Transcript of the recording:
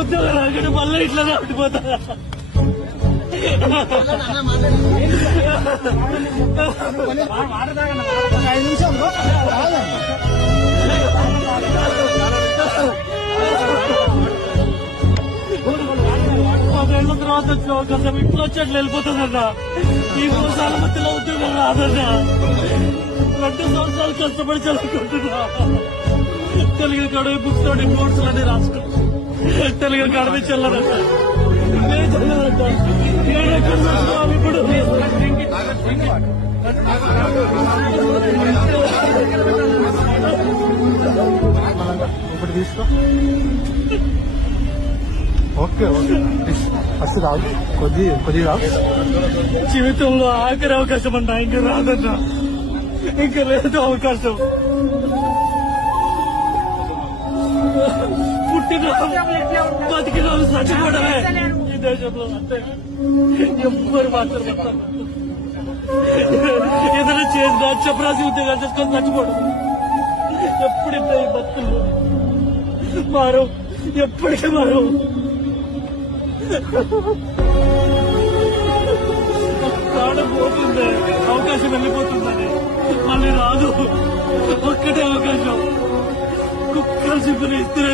ఉద్యోగం రాకుండా మళ్ళీ ఇట్లానే ఉండిపోతా. పదేళ్ల తర్వాత వచ్చిన అవకాశం ఇంట్లో వచ్చేట్లు వెళ్ళిపోతుందన్న. ఈ 3 సార్ల మధ్యలో ఉద్యోగం రాదన్న. 2 సంవత్సరాలు కష్టపడి చదువుకుంటున్నా. తెలుగు అకాడమీ బుక్స్ తోటి నోట్స్ అన్ని రాసుకుంటా. తెలుగు అకాడమీ చెల్లదంట. ఇప్పుడు ఒకటి తీసుకో. ఓకే ఓకే ఫస్ట్ రాదు కొద్ది రాదు. జీవితంలో ఆఖరి అవకాశం అన్నా. ఇంకా రాదన్నా. ఇంకా లేదు అవకాశం. పుట్టిన బతికిన చచ్చిపోవడమే ఈ దేశంలో. అంతే. ఎవ్వరు మాట్లాడతారు. ఏదైనా చేసినా చెప్పరాసి ఉద్యోగాలు చేసుకొని చచ్చిపోవడం. ఎప్పుడింత ఈ బతుకులు మారు. ఎప్పటికీ మారు. ప్రాణం పోతుంది. అవకాశం వెళ్ళిపోతుందని మళ్ళీ రాదు. ఒక్కటే అవకాశం. కుక్కలు సింపుల్ ఇస్తే